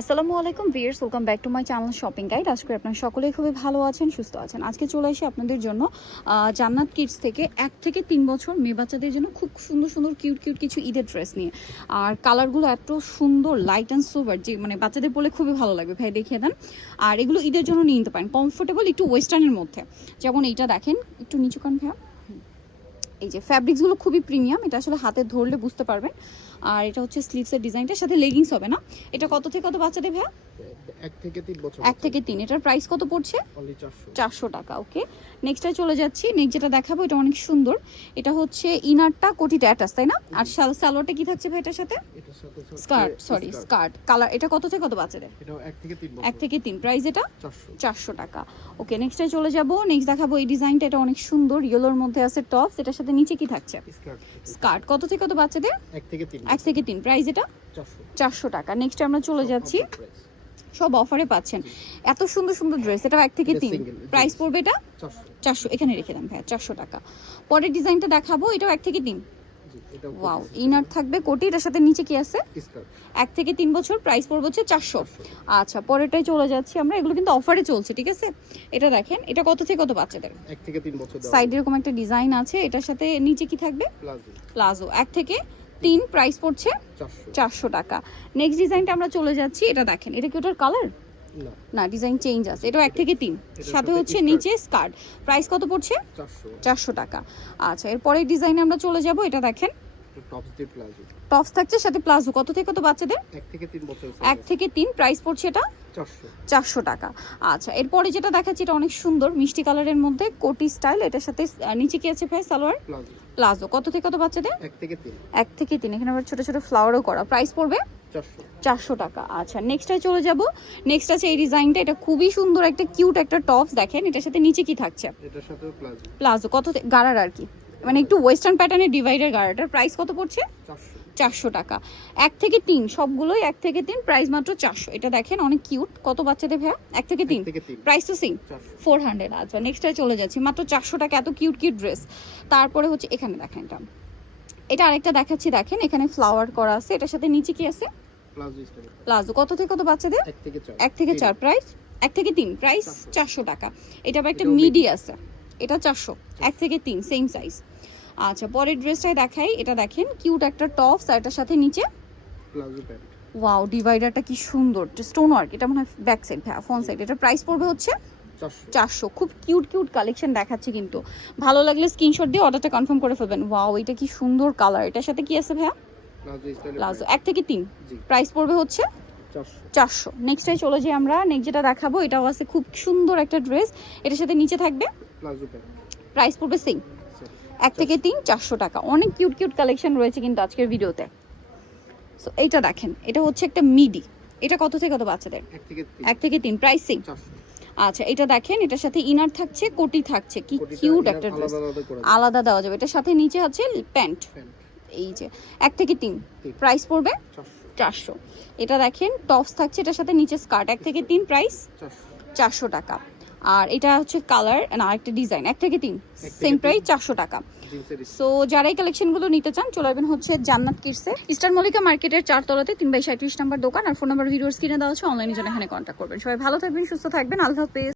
আসসালামু আলাইকুম viewers, welcome back to my channel shopping guide. আজকে আপনারা সকলেই খুবই ভালো আছেন, সুস্থ আছেন। আজকে চলে আসি আপনাদের জন্য জান্নাত কিডস থেকে 1 থেকে 3 বছর মেয়ে বাচ্চাদের জন্য খুব সুন্দর সুন্দর কিউট কিউট কিছু ঈদের ড্রেস নিয়ে। আর কালারগুলো এত সুন্দর, লাইট অ্যান্ড সোবার, যে মানে বাচ্চাদের পরলে খুবই ভালো লাগবে। ভাই দেখিয়ে দেন। আর এগুলো ঈদের জন্য নিয়ে নিতে পারেন, কমফোর্টেবল, একটু ওয়েস্টার্নের মধ্যে। যেমন এইটা দেখেন, একটু নিচু কান ভাইয়া। এই যে ফ্যাব্রিক্সগুলো খুবই প্রিমিয়াম, এটা আসলে হাতে ধরলে বুঝতে পারবেন। আর এটা হচ্ছে স্লিভসের ডিজাইনটার সাথে লেগিংস হবে না। এটা কত থেকে কত বাচ্চাদের ভাইয়া? 1 থেকে 3 বছর। 1 থেকে 3। এটার প্রাইস কত পড়ছে? অনলি 400 টাকা। ওকে, নেক্সটে চলে যাচ্ছি। নেক্সট যেটা দেখাবো এটা অনেক সুন্দর। এটা হচ্ছে ইনারটা কোটিটা অ্যাটাচ, তাই না? আর সালোয়ারটা কি থাকছে ভাই এটার সাথে? এটার সাথে স্কার্ট কালার। এটা কত থেকে কত বাচ্চাদের? এটা 1 থেকে 3 বছর। 1 থেকে 3, প্রাইস এটা 400 টাকা। ওকে, নেক্সটে চলে যাব। নেক্সট দেখাবো এই ডিজাইনটা, এটা অনেক সুন্দর, ইয়েলোর মধ্যে আছে টপস, এটার সাথে নিচে কি থাকছে? স্কার্ট। কত থেকে কত বাচ্চাদের? 1 থেকে 3। 1 থেকে 3, প্রাইস এটা 400 টাকা। নেক্সট আমরা চলে যাচ্ছি, সব অফারে পাচ্ছেন এত সুন্দর সুন্দর ড্রেস। এটা 1 থেকে 3, প্রাইস পড়বে এটা 400। এখানে রেখে দেন ভাইয়া, 400 টাকা। পরের ডিজাইনটা দেখাবো, এটাও 1 থেকে 3। ওয়াও, ইনার থাকবে কোটি, এটার সাথে নিচে কি আছে? 1 থেকে 3 বছর, প্রাইস পড়বে হচ্ছে 400। আচ্ছা, পরেরটাই চলে যাচ্ছি আমরা। এগুলো কিন্তু অফারে চলছে, ঠিক আছে? এটা দেখেন, এটা কত থেকে কত বাচ্চাদের? 1 থেকে 3 বছর। সাইডে এরকম একটা ডিজাইন আছে, এটার সাথে নিচে কি থাকবে? প্লাজো। 1 থেকে 3, প্রাইস পড়ছে 400 টাকা। নেক্সট ডিজাইনটা আমরা চলে যাচ্ছি। এটা দেখেন, এটা কি ওটার কালার? না, ডিজাইন চেঞ্জ আছে। এটা 1 থেকে 3, সাথে হচ্ছে নিচে স্কার্ট। প্রাইস কত পড়ছে? 400 টাকা। আচ্ছা, এরপরের ডিজাইনে আমরা চলে যাব। এটা দেখেন, টপস থাকছে সাথে প্লাজো। কত থেকে কত বাচ্চাদের? 1 থেকে 3 বছর। 1 থেকে 3, প্রাইস পড়ছে এটা 400 টাকা। আচ্ছা, এরপরে যেটা দেখাচ্ছি এটা অনেক সুন্দর, মিষ্টি কালারের মধ্যে কোটি স্টাইল। এটার সাথে নিচে কি আছে ভাই? সালোয়ার প্লাজো। কত থেকে কত বাচ্চাদের? 1 থেকে 3। 1 থেকে 3। এখানে আবার ছোট ছোট ফ্লাওয়ারও করা। প্রাইস পড়বে 400 টাকা। আচ্ছা, নেক্সটে চলে যাব। নেক্সট আছে এই ডিজাইনটা, এটা খুবই সুন্দর, একটা কিউট একটা টপস। দেখেন এটার সাথে নিচে কি থাকছে? এটার সাথে প্লাজো। কত গাড়ার আর কি, মানে একটু ওয়েস্টার্ন প্যাটার্নের ডিভাইডার গাড়াটার প্রাইস কত পড়ছে? 400 টাকা। 1 থেকে 3, সবগুলোই 1 থেকে 3, প্রাইস মাত্র 400। এটা দেখেন অনেক কিউট। কত বাচ্চাদের ভাইয়া? 1 থেকে 3, প্রাইস তো সেম 400। আচ্ছা, নেক্সটে চলে যাচ্ছি। মাত্র 400 টাকা, এত কিউট কিউট ড্রেস। তারপরে হচ্ছে এখানে দেখেন, এটা আরেকটা দেখাচ্ছি। দেখেন এখানে ফ্লাওয়ার করা আছে, এটার সাথে নিচে কি আছে? প্লাজো। কত থেকে কত বাচ্চাদের? 1 থেকে 4, প্রাইস 1 থেকে 3, প্রাইস 400 টাকা। এটা আবার একটা মিডি আছে, এটা 400। 1 থেকে 3, সেম সাইজ। আচ্ছা, পরের ড্রেসটাই দেখাই। এটা দেখেন কিউট একটা টপস, আর এটার সাথে নিচে ওয়াও, ডিভাইডারটা কি সুন্দর, স্টোন ওয়ার্ক। এটা মনে হয় ব্যাক সাইড, ফ্রন্ট সাইড। এটার প্রাইস পড়বে হচ্ছে 400। খুব কিউট কিউট কালেকশন দেখাচ্ছে, কিন্তু ভালো লাগলে স্ক্রিনশট দিয়ে অর্ডারটা কনফার্ম করে ফেলবেন। ওয়াও, এটা কি সুন্দর কালার। এটার সাথে কি আছে ভাইয়া? প্লাজো। 1 থেকে 3, প্রাইস পড়বে হচ্ছে 400। নেক্সটে চলে যাই আমরা। নেক্সট যেটা দেখাবো এটাও আছে খুব সুন্দর একটা ড্রেস, এটার সাথে নিচে থাকবে প্রাইস পড়বে সেম 1 থেকে 3, 400 টাকা। অনেক কিউট কিউট কালেকশন রয়েছে কিন্তু আজকের ভিডিওতে। সো এইটা দেখেন, এটা হচ্ছে একটা মিডি। এটা কত থেকে কত বাচ্চাদের? 1 থেকে 3, প্রাইস সেম। আচ্ছা, এটা দেখেন, এটার সাথে ইনার থাকছে, কোটি থাকছে। কি কিউট একটা ড্রেস, আলাদা দেওয়া যাবে। এটার সাথে নিচে আছে প্যান্ট। এই যে 1 থেকে 3, প্রাইস পড়বে 400। এটা দেখেন টপস থাকছে, এটার সাথে নিচে স্কার্ট। 1 থেকে 3, প্রাইস 400 টাকা। আর এটা হচ্ছে কালার না আরেকটা ডিজাইন। 1 থেকে 3, সেম প্রাইস 400 টাকা। সো যারা এই কালেকশনগুলো নিতে চান চলে আসবেন হচ্ছে জান্নাত কিডসে, ইস্টার্ন মল্লিকা মার্কেটের 4 তলাতে 3/37 নম্বর দোকান। আর ফোন নাম্বার ভিডিওর স্ক্রিনে দেওয়া আছে, অনলাইনে জন্য এখানে কন্ট্যাক্ট করবেন। সবাই ভালো থাকবেন, সুস্থ থাকবেন, আল্লাহ হাফেজ।